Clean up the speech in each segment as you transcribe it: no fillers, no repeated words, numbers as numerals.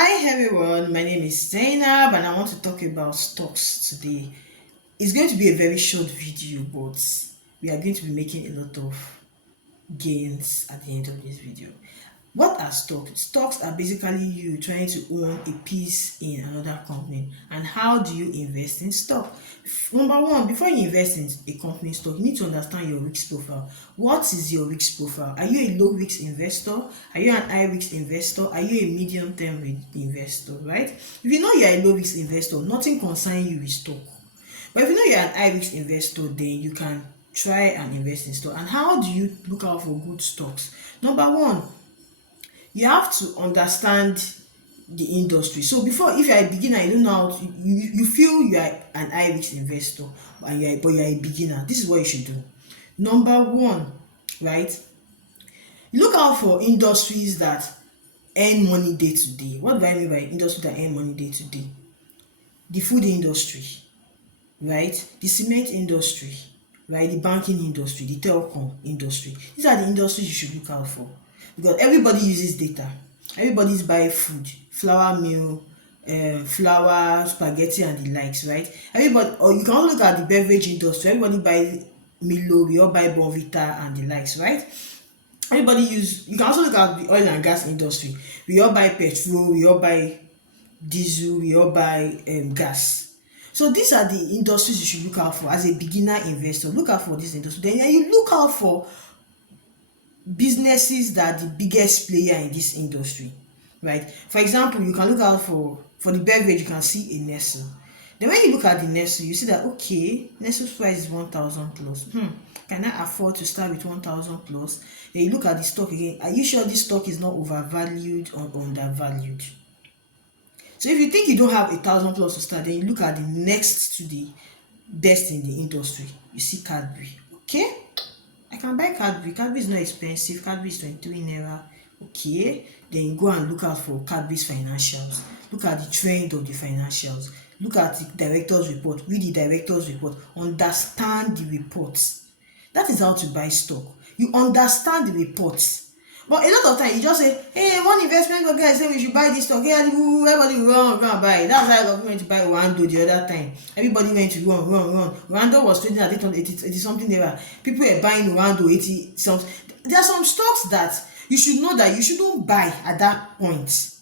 Hi everyone, my name is Zainab and I want to talk about stocks today. It's going to be a very short video, but we are going to be making a lot of gains at the end of this video. What are stocks? Stocks are basically you trying to own a piece in another company. And how do you invest in stock? Number one, before you invest in a company stock, you need to understand your risk profile. What is your risk profile? Are you a low risk investor? Are you an high risk investor? Are you a medium term investor? Right? If you know you're a low risk investor, nothing concerns you with stock. But if you know you're an high risk investor, then you can try and invest in stock. And how do you look out for good stocks? Number one, you have to understand the industry. So before, if you're a beginner, you don't know how to, you feel you are an high risk investor and you're a beginner, this is what you should do. Number one, right? You look out for industries that earn money day to day. What do I mean by industry that earn money day to day? The food industry, right? The cement industry, right? The banking industry, the telecom industry. These are the industries you should look out for because everybody uses data. Everybody's buying food, flour mill, flour, spaghetti, and the likes, right? Everybody, or you can also look at the beverage industry. Everybody buys Milo, we all buy Bonvita and the likes, right? Everybody use. You can also look at the oil and gas industry. We all buy petrol, we all buy diesel, we all buy gas. So these are the industries you should look out for as a beginner investor. Look out for this industry. Then you look out for businesses that are the biggest player in this industry, right? For example, you can look out for the beverage. You can see a Nestle. Then when you look at the Nestle, you see that okay, Nestle's price is 1,000 plus. Can I afford to start with 1,000 plus? Then you look at the stock again. Are you sure this stock is not overvalued or undervalued? So if you think you don't have 1,000 plus to start, then you look at the next to the best in the industry. You see Cadbury. Okay, I can buy Cadbury. Cadbury is not expensive. Cadbury is 23 naira. Okay, then you go and look out for Cadbury's financials. Look at the trend of the financials. Look at the director's report. Read the director's report. Understand the reports. That is how to buy stock. You understand the reports. But a lot of time you just say, hey, one investment guy say we should buy this stock. Hey, everybody will run and buy it. That's why I love went to buy Wando the other time. Everybody went to run. Wando was trading at 80 something there. People were buying Wando 80 something. There are some stocks that you should know that you shouldn't buy at that point.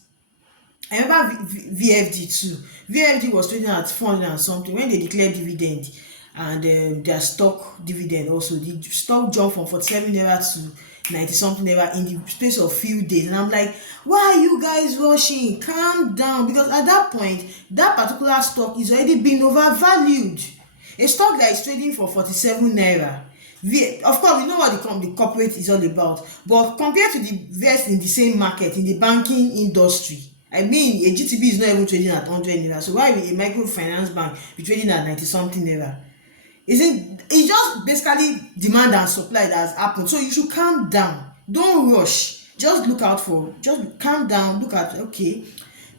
I remember VFD too. VFD was trading at 400 and something when they declared dividend, and their stock dividend also. The stock jumped from 47 naira to 90 something naira in the space of few days. And I'm like, why are you guys rushing? Calm down, because at that point, that particular stock is already being overvalued. A stock that is trading for 47 naira. Of course, we know what the corporate is all about, but compared to the rest in the same market, in the banking industry, I mean, a GTB is not even trading at 100 naira. So why will a microfinance bank be trading at 90 something naira? It's just basically demand and supply that has happened. So you should calm down. Don't rush. Just calm down, look at, okay,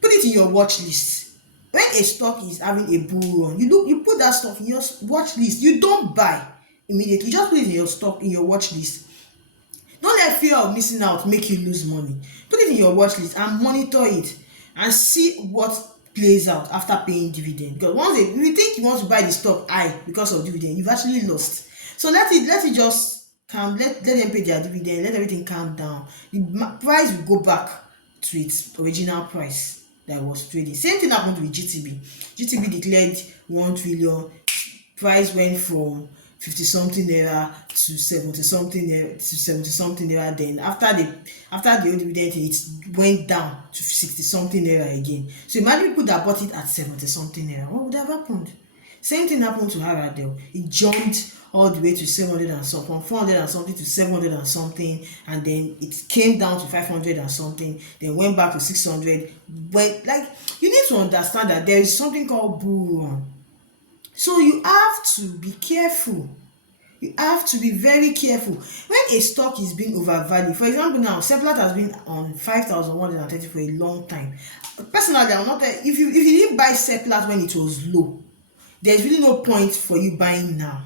put it in your watch list. When a stock is having a bull run, you put that stock in your watch list. You don't buy immediately. You just put it in your watch list. Don't let fear of missing out make you lose money. Put it in your watch list and monitor it and see what plays out after paying dividend. Because if you think you want to buy the stock high because of dividend, you've actually lost. So let it just calm. Let them pay their dividend. Let everything calm down. The price will go back to its original price that was trading. Same thing happened with GTB. GTB declared 1 trillion. Price went from 50 something naira to 70 something naira. Then after the old dividend, it went down to 60 something naira again. So imagine people that bought it at 70 something naira. What would have happened? Same thing happened to Haradel. It jumped all the way to 700 and something, from 400 and something to 700 and something, and then it came down to 500 and something, then went back to 600. But like, you need to understand that there is something called bull run. So you have to be careful. You have to be very careful. When a stock is being overvalued, for example now, Seplat has been on 5,130 for a long time. Personally, I will not tell if you didn't buy Seplat when it was low, there's really no point for you buying now.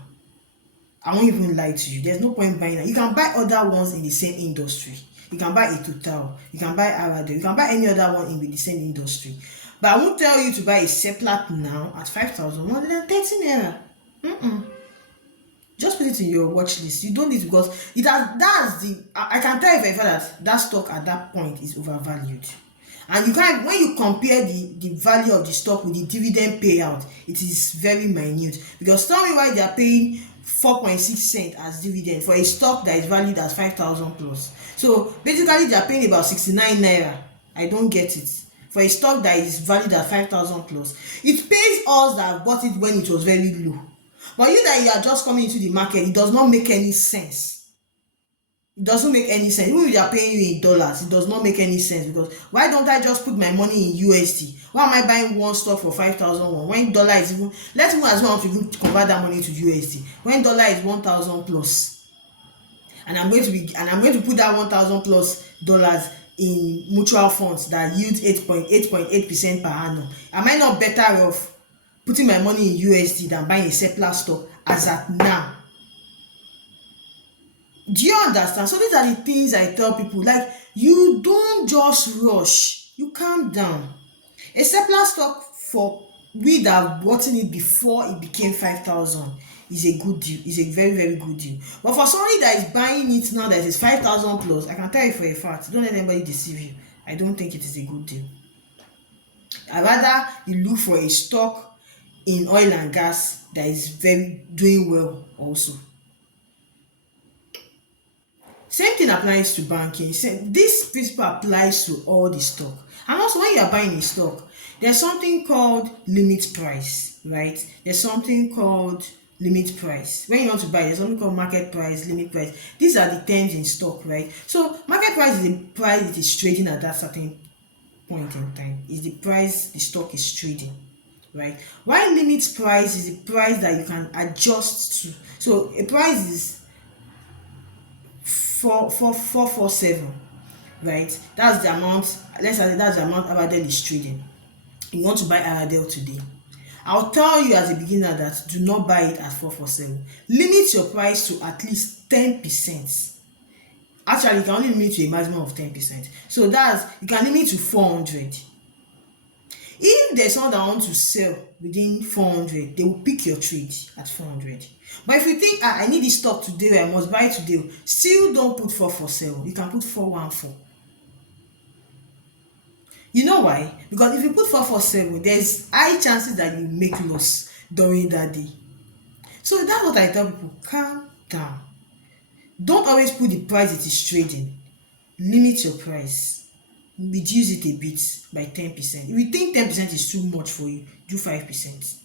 I won't even lie to you. There's no point buying now. You can buy other ones in the same industry. You can buy a Total, you can buy Arado, you can buy any other one in with the same industry. But I won't tell you to buy a Seplat now at 5,130 naira. Just put it in your watch list. You don't need to, because it has, that's the, I can tell you for a fact that that stock at that point is overvalued. And you can't, when you compare the value of the stock with the dividend payout, it is very minute. Because tell me why they are paying 4.6 cents as dividend for a stock that is valued at 5,000 plus. So basically they are paying about 69 naira. I don't get it. For a stock that is valued at 5,000 plus, it pays us that have bought it when it was very low. But you that you are just coming into the market, it does not make any sense. It doesn't make any sense. Even if they are paying you in dollars, it does not make any sense, because why don't I just put my money in USD? Why am I buying one stock for 5,001 when dollar is even, let's even as well to even convert that money to USD when dollar is 1,000 plus, and I'm going to put that 1,000 plus dollars in mutual funds that yield 8.8% per annum. Am I not better off putting my money in USD than buying a Seplat stock as at now? Do you understand? So these are the things I tell people, like, you don't just rush, you calm down. A Seplat stock, for we that have gotten it before it became 5,000, is a good deal, is a very, very good deal. But for somebody that is buying it now that is 5,000 plus, I can tell you for a fact, don't let anybody deceive you, I don't think it is a good deal. I rather you look for a stock in oil and gas that is very doing well also. Same thing applies to banking. This principle applies to all the stock. And also when you are buying a stock, there's something called limit price, right? There's something called limit price. When you want to buy, there's something called market price, limit price. These are the terms in stock, right? So market price is the price it is trading at that certain point in time. Is the price the stock is trading, right? While limit price is the price that you can adjust to. So a price is 447, right? That's the amount, let's say that's the amount Aradel is trading. You want to buy Aradel today, I'll tell you as a beginner that do not buy it at 447. Limit your price to at least 10%. Actually, you can only limit to a maximum of 10%. So that's, you can limit to 400. If there's someone that wants to sell within 400, they will pick your trade at 400. But if you think, I need this stock today, I must buy it today, still don't put 447. You can put 414. You know why? Because if you put 447, there's high chances that you make loss during that day. So that's what I tell people, calm down. Don't always put the price it is trading. Limit your price. Reduce it a bit by 10%. If you think 10% is too much for you, do 5%.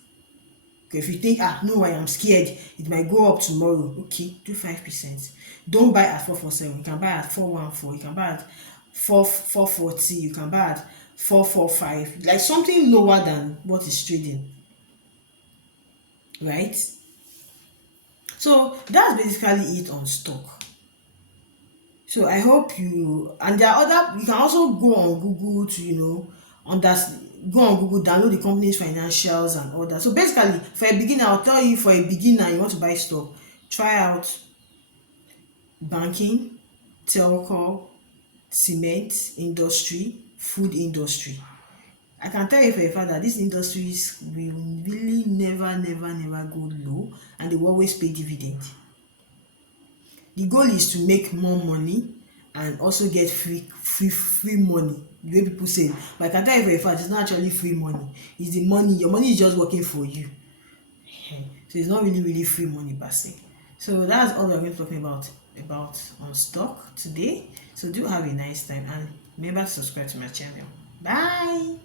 Okay, if you think, no, I am scared, it might go up tomorrow, okay, do 5%. Don't buy at 447. You can buy at 414. You can buy at 440. You can buy at 445. Like something lower than what is trading, right? So that's basically it on stock. So I hope you, and there are other, you can also go on Google to, go on Google, download the company's financials and all that. So basically, for a beginner, I'll tell you, for a beginner, you want to buy stock, try out banking, telco, cement industry, food industry. I can tell you for a fact that these industries will really never go low, and they will always pay dividend. The goal is to make more money and also get free money, the way people say. But I can tell you for a fact, it's not actually free money. It's the money, your money is just working for you. So it's not really free money per se. So that's all we're going to talk about on stock today. So do have a nice time, and remember to subscribe to my channel. Bye.